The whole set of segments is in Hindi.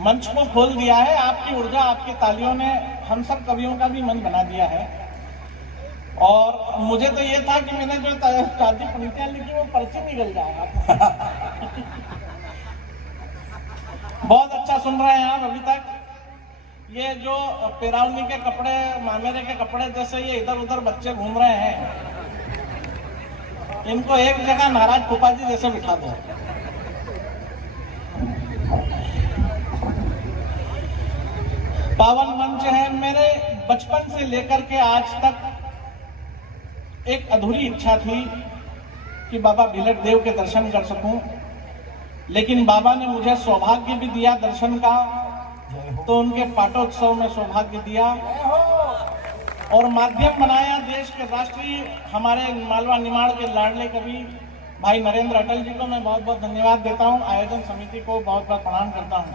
मंच को खोल दिया है। आपकी ऊर्जा, आपकी तालियों ने हम सब कवियों का भी मन बना दिया है। और मुझे तो ये था कि मैंने जो ताजी पंक्तियां लिखी वो पर्ची निकल जाएगा। बहुत अच्छा सुन रहे हैं आप अभी तक। ये जो पेरावनी के कपड़े, मामेरे के कपड़े जैसे ये इधर उधर बच्चे घूम रहे हैं, इनको एक जगह नाराज फूफा जी जैसे बिठा दो। पावन मंच है। मेरे बचपन से लेकर के आज तक एक अधूरी इच्छा थी कि बाबा भिलट देव के दर्शन कर सकूं, लेकिन बाबा ने मुझे सौभाग्य भी दिया दर्शन का। तो उनके पाटोत्सव में सौभाग्य दिया और माध्यम बनाया देश के राष्ट्रीय, हमारे मालवा निमाड़ के लाडले कवि भाई नरेंद्र अटल जी को मैं बहुत बहुत धन्यवाद देता हूं। आयोजन समिति को बहुत बहुत प्रणाम करता हूं।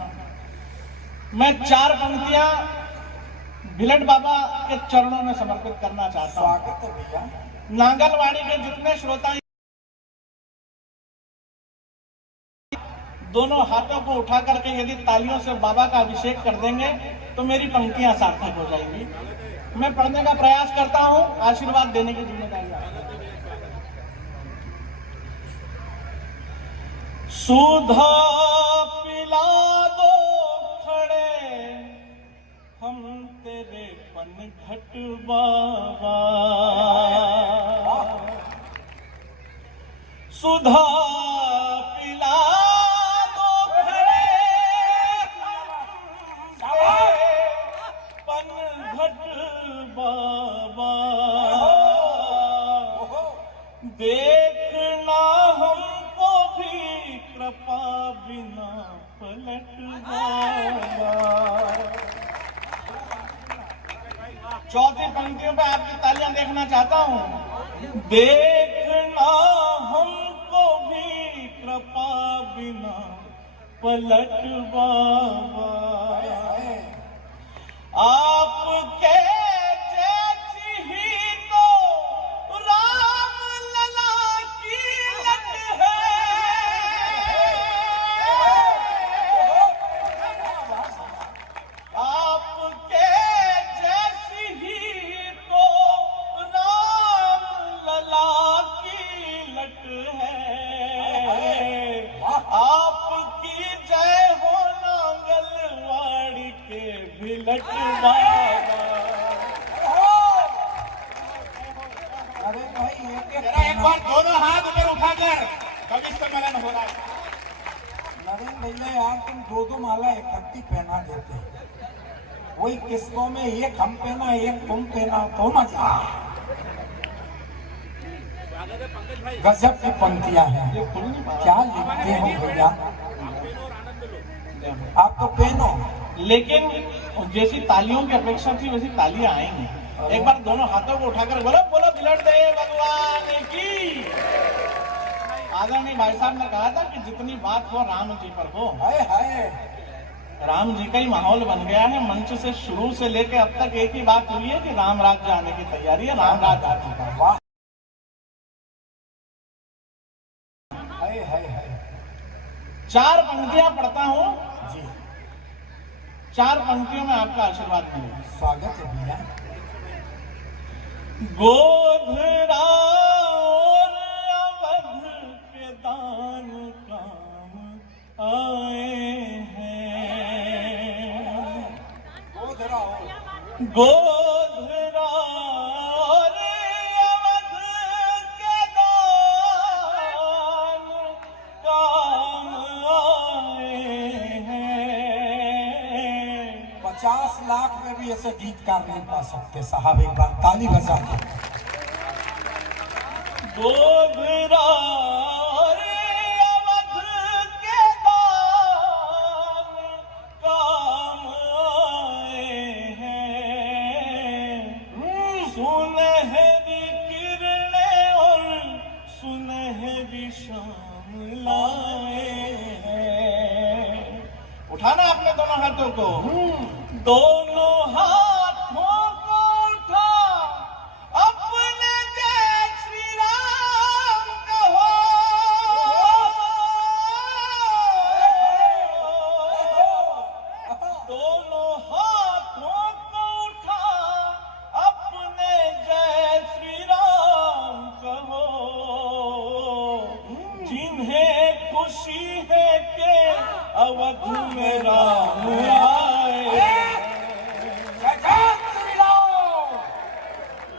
मैं 4 पंक्तियां भिलट बाबा के चरणों में समर्पित करना चाहता हूं। नांगलवाड़ी के जितने श्रोता दोनों हाथों को उठा करके यदि तालियों से बाबा का अभिषेक कर देंगे तो मेरी पंक्तियां सार्थक हो जाएंगी। मैं पढ़ने का प्रयास करता हूं, आशीर्वाद देने की जिम्मेदारी आपकी। सुधा पिला दो खड़े हम तेरे पनघट बाबा, सुधा पिला बाबा, देखना हमको भी कृपा बिना पलट बाबा। चौथी पंक्तियों पे आपकी तालियां देखना चाहता हूं। देखना हमको भी कृपा बिना पलट बाबा, आपके जैसी ही तो राम लला की लट है, आपके जैसी ही तो राम लला की लट है। आपकी जय हो नांगलवाड़ी के भिलट बाबा। अरे भाई एक बार दोनों हाथ ऊपर उठाकर कवि सम्मेलन हो रहा है। नरेंद्र भैया यार तुम 2-2 माला इकट्ठी पहना देते, वही किस्तों में एक हम पहना एक तुम पहना तो मजा। गजब की पंक्तियां हैं, क्या लिखते हो भैया आप तो पहनो। लेकिन जैसी तालियों की अपेक्षा थी वैसी तालियां आएंगी। एक बार दोनों हाथों को उठाकर बोलो बोलो भिलट देव भगवान की। आदरणीय भाई साहब ने कहा था कि जितनी बात हो राम जी पर हो। हाय हाय, राम जी का ही माहौल बन गया है। मंच से शुरू से लेकर अब तक एक ही बात हुई है कि राम राज्य आने की तैयारी है, राम राज्य आ चुका है। वाह, हाय हाय हाय। 4 पंक्तियां पढ़ता हूं जी, 4 पंक्तियों में आपका आशीर्वाद मिलेगा। स्वागत है भैया। गोधरा और अवध के दान काम आए हैं, गोधरा गोधरा और अवध के दान काम आए हैं। 50 लाख में भी ऐसे गीतकार नहीं पा सकते साहब, एक बार ताली बजा के। गोधरा और अवध के दान काम आए हैं। सुनहरी किरणें और सुनहरी शाम लाए हैं। उठाना अपने दोनों हाथों को, दोनों हाथों को उठा अपने जय श्री राम कहो। अवध में राम आए। जय जय श्री राम,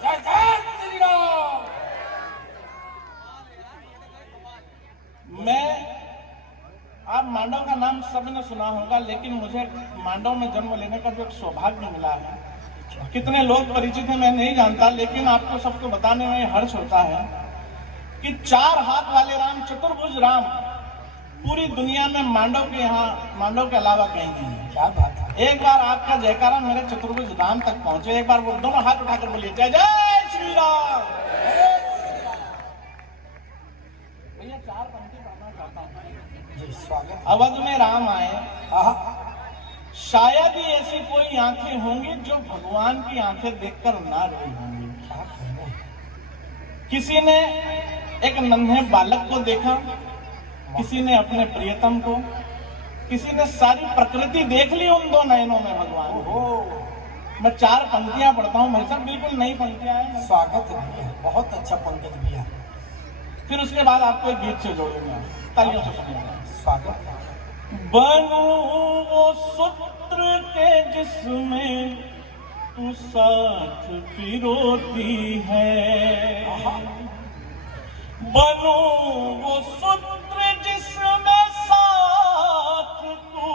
जय जय श्री राम। मैं, आप मांडव का नाम सबने सुना होगा, लेकिन मुझे मांडव में जन्म लेने का जो एक सौभाग्य मिला है, कितने लोग परिचित हैं मैं नहीं जानता, लेकिन आपको सबको बताने में हर्ष होता है कि 4 हाथ वाले राम, चतुर्भुज राम पूरी दुनिया में मांडव के यहाँ, मांडव के अलावा कहीं नहीं है। क्या बात है। एक बार आपका जयकारा मेरे चतुर्भुज राम तक पहुंचे, एक बार वो दोनों हाथ उठाकर बोलिए जय जय श्री राम। भैया 4 पंक्ति पढ़ना चाहता हूँ। जी स्वागत। अवध में राम आए, आहा, शायद ही ऐसी कोई आंखें होंगी जो भगवान की आंखें देखकर ना रोई होंगी। क्या कहना। किसी ने एक नन्हे बालक को देखा, किसी ने अपने प्रियतम को, किसी ने सारी प्रकृति देख ली उन 2 नयनों में भगवान। मैं 4 पंक्तियां पढ़ता हूँ भाई साहब, बिल्कुल नई पंक्तियां हैं। स्वागत है भैया, बहुत अच्छा पंकज भैया। फिर उसके बाद आपको एक गीत से जोड़ूंगा, तालियों से सुनिएगा। स्वागत। बनूं वो सूत्र के जिसमें तू साथ पिरोती है, बनूं वो सूत्र जिसमें साथ तू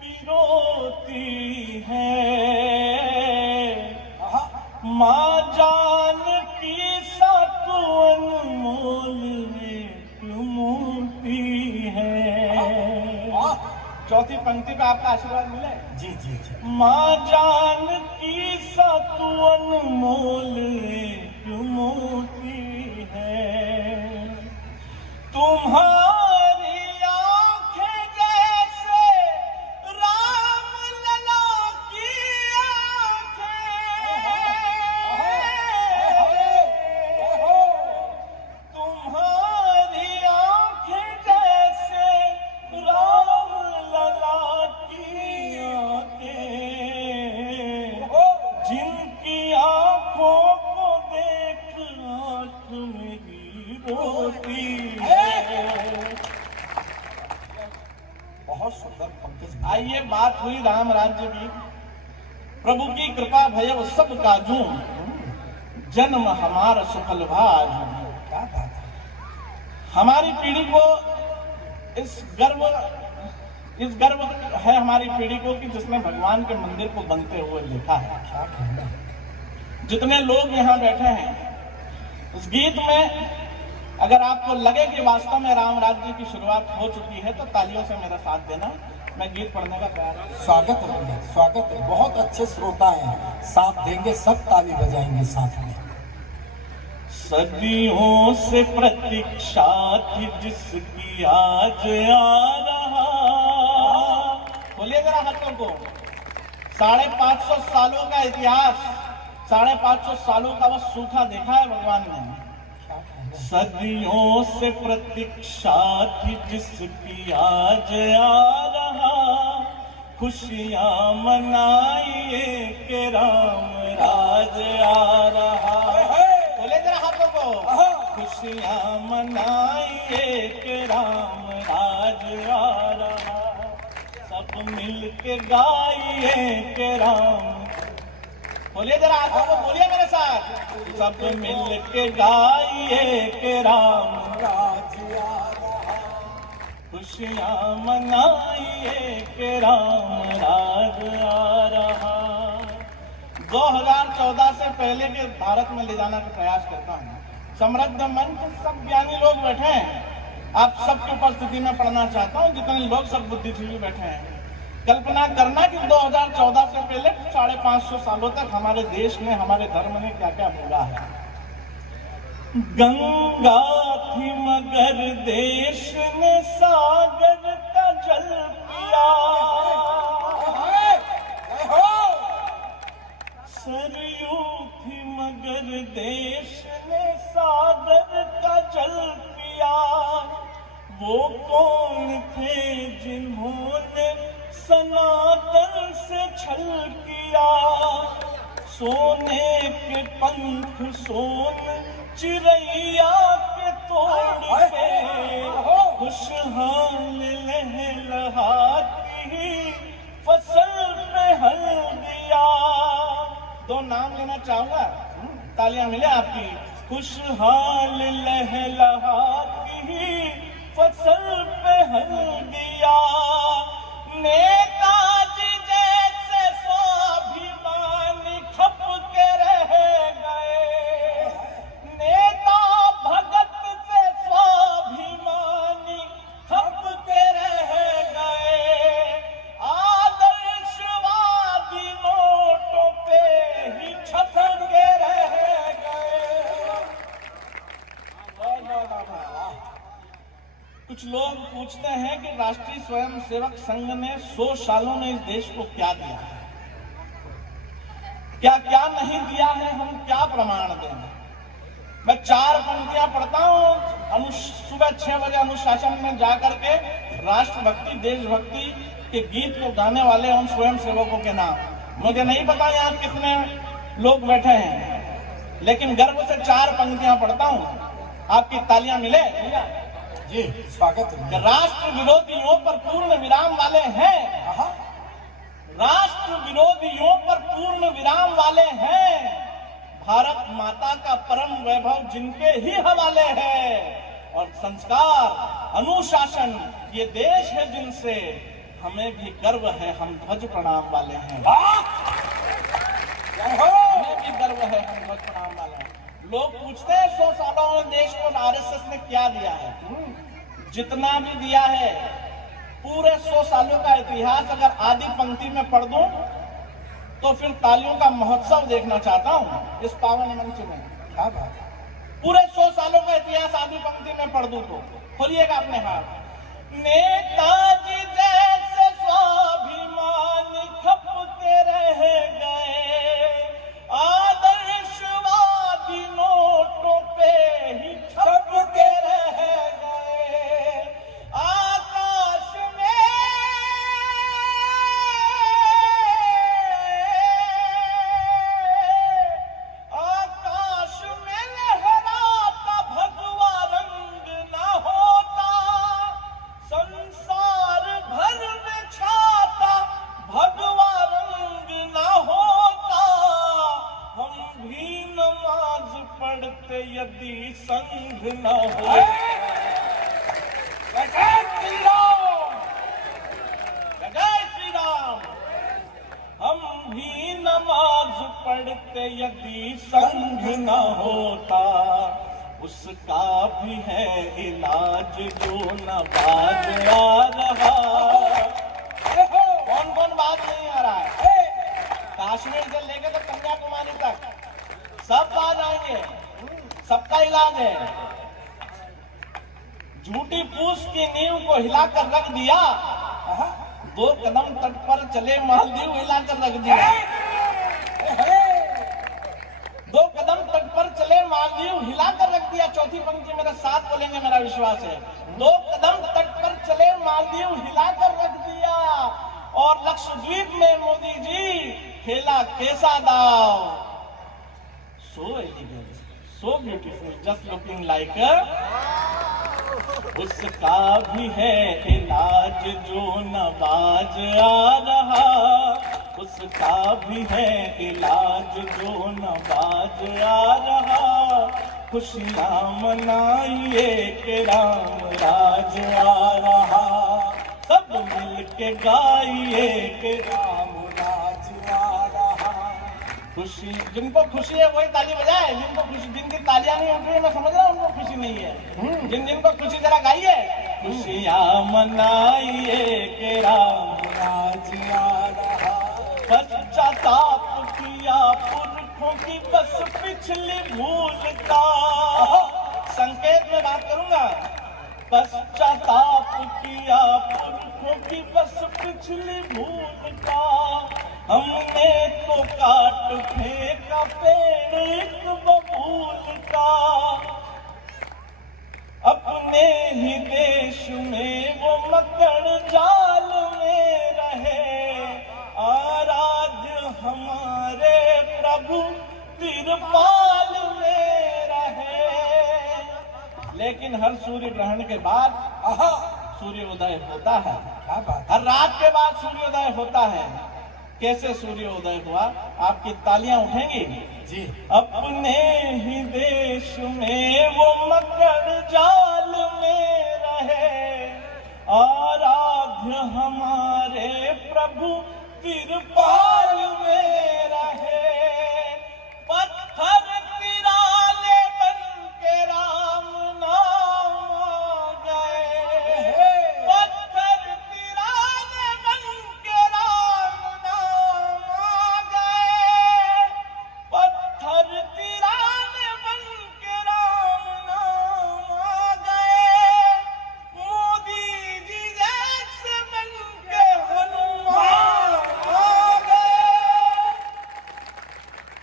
पिरोती है, माँ जान की सा तू अनमोल एक मूर्ति है। चौथी पंक्ति पे आपका आशीर्वाद मिले। जी जी जी। माँ जान की सा तू अनमोल एक मूर्ति है, तुम्हारी आंखें जैसे राम लला की आंखें, तुम्हारी आंखें जैसे राम लला की आंखें, जिनकी आंखों को देख आंख मेरी रोती है। बहुत सुंदर पंकज। आइए, बात हुई राम राज्य की, प्रभु की कृपा भयव सब काजू, जन्म हमारा सुफल भाजू। क्या बात है। हमारी पीढ़ी को इस गर्व है हमारी पीढ़ी को कि जिसने भगवान के मंदिर को बनते हुए देखा है। क्या कहना। जितने लोग यहाँ बैठे हैं, इस गीत में अगर आपको लगे कि वास्तव में राम राज्य की शुरुआत हो चुकी है तो तालियों से मेरा साथ देना, मैं गीत पढ़ने का तैयार हूं। स्वागत है भैया, स्वागत है। बहुत अच्छे श्रोता हैं, साथ देंगे, सब ताली बजाएंगे साथ में। सदियों से प्रतीक्षा थी जिसकी आज आ रहा, बोलिए जरा हाथों को। 550 सालों का इतिहास, 550 सालों का वो सूखा देखा है भगवान ने। सदियों से प्रतीक्षा थी जिसकी आज आ रहा, खुशियां मनाइए कि राम राज आ रहा। बोले जरा हाथों को। खुशियां मनाइए कि राम राज आ रहा, सब मिल के गाइए कि राम। बोलिए जरा हाथों को, बोलिए मेरे साथ। सब मिल के गाइए कि राम राज आ रहा, खुशियां मनाइए कि राम राज आ रहा। 2014 से पहले के भारत में ले जाने का प्रयास करता हूँ। समृद्ध मंच, सब ज्ञानी लोग बैठे हैं, आप सबकी उपस्थिति में पढ़ना चाहता हूँ, जितने लोग सब बुद्धिजीवी बैठे हैं। कल्पना करना कि 2014 से पहले 550 सालों तक हमारे देश ने, हमारे धर्म ने क्या क्या बोला है। गंगा थी मगर देश ने सागर का जल पिया, सरयू थी मगर देश ने सागर का जल पिया। वो कौन थे जिन्होंने सनातन से छल किया, सोने के पंख सोन चिड़ैया के तोड़ के खुशहाल लहलहाती फसल पे हल्दिया। दो नाम लेना चाहूंगा, तालियां मिले आपकी। खुशहाल लहलहाती फसल पे हल्दिया, नेताजी जैसे स्वाभिमानी खप के रह गए। नेता भगत से स्वाभिमानी खप के रह गए। आदर्शवादी नोटों पे ही छप के रह गए। कुछ लोग पूछते हैं कि राष्ट्रीय स्वयंसेवक संघ ने 100 सालों में इस देश को क्या दिया है, क्या क्या नहीं दिया है, हम क्या प्रमाण दें। मैं 4 पंक्तियां पढ़ता हूं सुबह 6 बजे अनुशासन में जाकर के राष्ट्रभक्ति देशभक्ति के गीत को गाने वाले उन स्वयंसेवकों के नाम। मुझे नहीं पता यहाँ कितने लोग बैठे हैं, लेकिन गर्व से 4 पंक्तियां पढ़ता हूं। आपकी तालियां मिले जी, स्वागत है। राष्ट्र विरोधियों पर पूर्ण विराम वाले हैं, राष्ट्र विरोधियों पर पूर्ण विराम वाले हैं। भारत माता का परम वैभव जिनके ही हवाले है, और संस्कार अनुशासन ये देश है जिनसे हमें भी गर्व है, हम ध्वज प्रणाम वाले हैं। हमें भी गर्व है, हम ध्वज प्रणाम वाले हैं। लोग पूछते हैं 100 सालों में देश को आरएसएस ने क्या दिया है। जितना भी दिया है, पूरे 100 सालों का इतिहास अगर आधी पंक्ति में पढ़ दूं तो फिर तालियों का महोत्सव देखना चाहता हूं इस पावन मंच में। क्या बात है? पूरे 100 सालों का इतिहास आधी पंक्ति में पढ़ दूं तो खोलिएगा अपने हाथ। नेताजी जैसे स्वाभिमानी खप के रह गए। आदर्शवादी नोटों पे ही छप के रह गए। आकाश में लहराता भगवा रंग न होता, संसार भर में छाता भगवा रंग न होता। हम भी नमाज पढ़ते यदि संघ न हो। जय श्री राम, जय श्री राम। हम भी नमाज पढ़ते यदि संघ न होता, उसका भी है इलाज जो न बाज आ रहा। कौन कौन बात नहीं आ रहा है? कश्मीर से लेकर तो कन्याकुमारी तक सब बाज आएंगे, सबका इलाज है। झूठी पूछ की नींव को हिलाकर रख दिया, 2 कदम तट पर चले मालदीव हिलाकर रख दिया। 2 कदम तट पर चले मालदीव हिलाकर रख दिया। चौथी पंक्ति मेरे साथ बोलेंगे, मेरा विश्वास है। 2 कदम तट पर चले मालदीव हिलाकर रख दिया, और लक्षद्वीप में मोदी जी खेला कैसा दाव। So elegant, so beautiful, just looking like उसका भी है इलाज जो न बाज आ रहा। उसका भी है इलाज जो न बाज आ रहा। खुशियां मनाइए कि राम राज आ रहा। सब मिल के गाइए कि राम राज आ रहा। खुशी, जिनको खुशी है वही ताली बजाए। जिनको खुशी, जिनकी तालियां नहीं उठ रही, मैं समझ रहा हूँ उनको खुशी नहीं है। जिनको खुशी जरा गाइए। खुशियां मनाइए कि राम राज आ रहा। पश्चाताप किया पुरखों की बस पिछली भूल का। संकेत में बात करूंगा। पश्चाताप किया पुरखों की बस पिछली भूल का। हमने तो काट फेंका पेड़ एक बबूल का। अपने ही देश में वो मकड़ जाल में रहे। आराध्य हमारे प्रभु तिरपाल में रहे। लेकिन हर सूर्य ग्रहण के बाद आहा, सूर्योदय होता है। क्या बात। हर रात के बाद सूर्योदय होता है। कैसे सूर्योदय हुआ? आपकी तालियां उठेंगी जी। अपने ही देश में वो मकर जाल में रहे, आराध्य हमारे प्रभु तिरपाल में रहे। पत्थर तिराने बन के राम नाम आ गए, पत्थर तिराने बन के राम नाम आ गए, पत्थर तिराने बन के राम नाम आ गए। मोदी जी जैसे बन के हनुमान आ गए,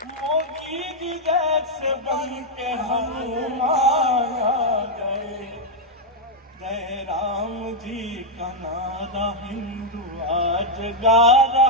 मोदी जी जैसे बन के हनुमान आ गए। जय राम जी का नारा हिंदू आज गा रहा